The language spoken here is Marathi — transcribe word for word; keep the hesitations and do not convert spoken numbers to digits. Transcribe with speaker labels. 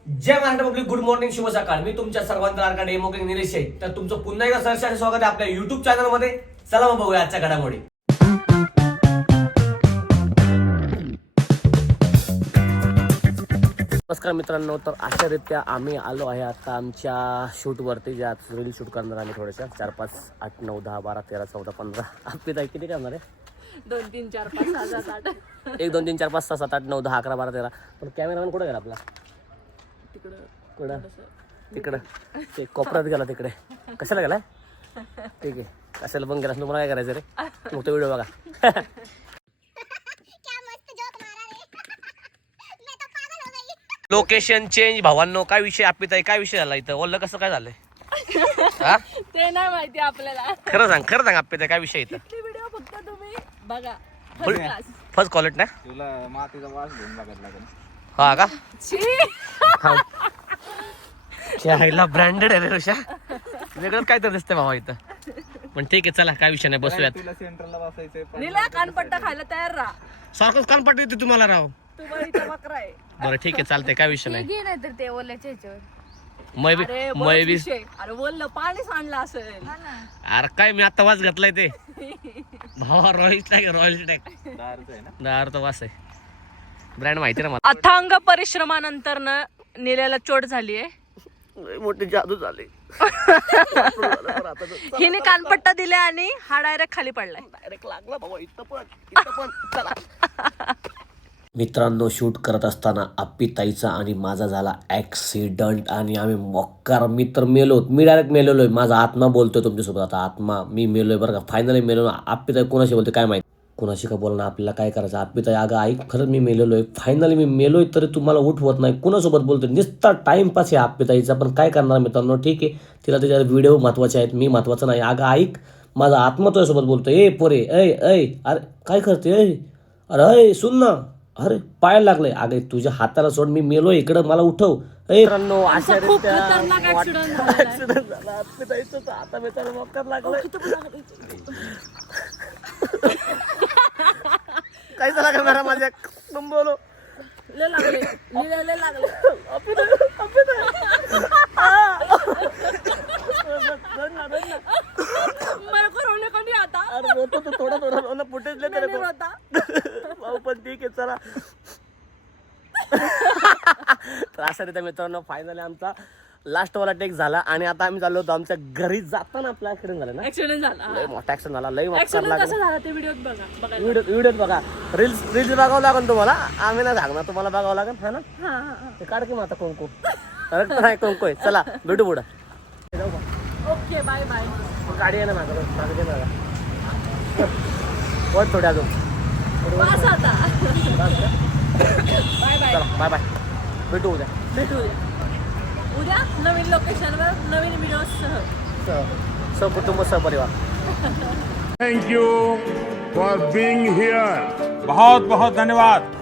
Speaker 1: जय महाराष्ट्र पब्लिक, गुड मॉर्निंग, शुभ सकाळ. मी तुमच्या सर्वांचा लाडका डेमोक्रेटिक निलेश आहे. तर तुमचं पुन्हा एकदा सहर्ष स्वागत आहे आपल्या युट्यूब चॅनल मध्ये. चला मग बघूया आजच्या घडामोडी. नमस्कार मित्रांनो, तर अशा रीत्या आम्ही आलो आहे आता आमच्या शूटवरती, जे आज रील शूट करणार आम्ही थोड्याशा. चार पाच आठ नऊ दहा बारा तेरा चौदा पंधरा आपली ताई किती करणार आहे?
Speaker 2: दोन तीन चार पाच सहा सात आठ
Speaker 1: एक दोन तीन चार पाच सहा सात आठ नऊ दहा अकरा बारा तेरा. पण कॅमेरामॅन कुठे गेला आपला?
Speaker 2: तिकडं
Speaker 1: कुठं? तिकडं ते कोपऱ्यात गेला तिकडे. कशाला गेलाय? ठीक आहे, कशाला पण गेला तुम्हाला काय करायचं रे? मग तो व्हिडिओ बघा. लोकेशन चेंज भावांनो. काय विषय आपली ताई, काय विषय झाला इथं? ओल्लं कसं काय झालंय? हा
Speaker 2: ते नाही माहिती आपल्याला.
Speaker 1: खरं सांग, खरं सांग आपली ताई, काय विषय इथं?
Speaker 2: व्हिडिओ फक्त तुम्ही बघा.
Speaker 1: फर्स्ट क्वालिटी ना
Speaker 3: तुला मातीचा वास घेऊन बघायला लागेल.
Speaker 1: हा का? ह्याला ब्रँडेड आहे रे ऋषा. वेगळंच काय तर दिसतंय भावा इथं. पण ठीक आहे, चला काय विषय नाही, बसूयात.
Speaker 3: तुला सेंटरला बसायचंय.
Speaker 2: नीला कानपट्टा खायला तयार राहा.
Speaker 1: सारखंच कान पाठ येते तुम्हाला राव.
Speaker 2: तुम्हाला इथं बकरा आहे.
Speaker 1: बरं ठीक आहे, चालतंय, काय विषय नाही.
Speaker 2: घे नाही तर ते ओल्याच्या ह्याच्यावर.
Speaker 1: मै बी
Speaker 2: अरे
Speaker 1: मै
Speaker 2: बरंच
Speaker 1: बी
Speaker 2: विषय. अरे बोललं पाणी सांडलं असेल.
Speaker 1: अरे काय, मी आता वास घातलाय ते भावा. रॉयल स्टॅग, रॉयल स्टॅग
Speaker 3: दारूचं आहे ना.
Speaker 1: दारूचा वास आहे. ब्रँड माहिती ना मला.
Speaker 2: अथांग परिश्रमानंतर न नीलेला चोट झाली आहे.
Speaker 1: मोठी जादू झाली.
Speaker 2: हिने कानपट्टा दिला आणि हा डायरेक्ट खाली पडलाय.
Speaker 1: डायरेक्ट लागला भावा इथं पण, इथं पण. चला मित्रांनो, शूट करत असताना आप्पी ताईचा आणि माझा झाला ॲक्सिडंट आणि आम्ही मोक्कार. मी तर मेलोत, मी डायरेक्ट मेलेलो आहे. माझा आत्मा बोलतोय तुमच्यासोबत आता. आत्मा मी मेलोय बरं का, फायनली मेलो. आप्पी ताई कोणाशी बोलते काय माहिती, कोणाशी का बोलणं, आपल्याला काय करायचं? आप्पी ताई अगं ऐक, खरंच मी मेलेलो आहे, फायनली मी मेलोय, तरी तुम्हाला उठवत नाही. कुणासोबत बोलतोय? नुसता टाइमपास आहे आप्पी ताईचा. पण काय करणार मित्रांनो, ठीक आहे, तिला त्याच्या व्हिडिओ महत्त्वाचे आहेत, मी महत्त्वाचं नाही. अगं ऐक, माझा आत्मा तुझ्यासोबत बोलतोय. ए पोरे, ऐ ऐ, अरे काय करते? ऐ अरे ऐ सुन ना, अरे पाय लागले. अगे तुझ्या हाताला सोड, मी मेलो इकडं, मला उठव. मित्रांनो अशा रीत्या ऍक्सिडेंट झाला आप्पी ताईचा. आता मी त्याला मोक्कार लागलाय. काय झाला कॅमेरा माझ्या? बोलो
Speaker 2: लय लागले, नीला लय लागले. मला करवले कोणी आता?
Speaker 1: अरे रोतो तो थोडा थोडा फुटेज ले तेरे को.
Speaker 2: होता.
Speaker 1: भाऊ पण ठीक आहे, चला. तर अशा रीत्या मित्रांनो फायनली आमचा लास्ट वाला टेक झाला आणि आता आम्ही चाललो होतो आमच्या घरी. जाताना आपला ऍक्सिडेंट झाला ना.
Speaker 2: ऍक्सिडेंट झाला.
Speaker 1: लय मोठा ऍक्सिडेंट झाला, लय मोठा
Speaker 2: ऍक्सिडेंट
Speaker 1: लागला.
Speaker 2: कसा झाला ते व्हिडिओत बघा. बघा
Speaker 1: व्हिडिओ व्हिडिओत बघा, रील्स रील्स बघावं लागेल तुम्हाला. आम्ही नाही सांगणार, तुम्हाला बघावं लागेल. हा ना,
Speaker 2: हा हा.
Speaker 1: ते काढ की माता कुंकू. रक्त नाही कुंकू आहे. चला भेटू पुढं.
Speaker 2: Okay bye bye.
Speaker 1: गाडी आहे ना माझं, मागे दे मला. वर थोड्या अजून.
Speaker 2: बस आता. Bye bye.
Speaker 1: चला बाय बाय, भेटू उद्या.
Speaker 2: भेटू उद्या. उद्या नवीन लोकेशनवर नवीन व्हिडिओ सह.
Speaker 1: स- सहकुटुंब सहपरिवार.
Speaker 4: Thank you for being here.
Speaker 3: बहुत बहुत धन्यवाद.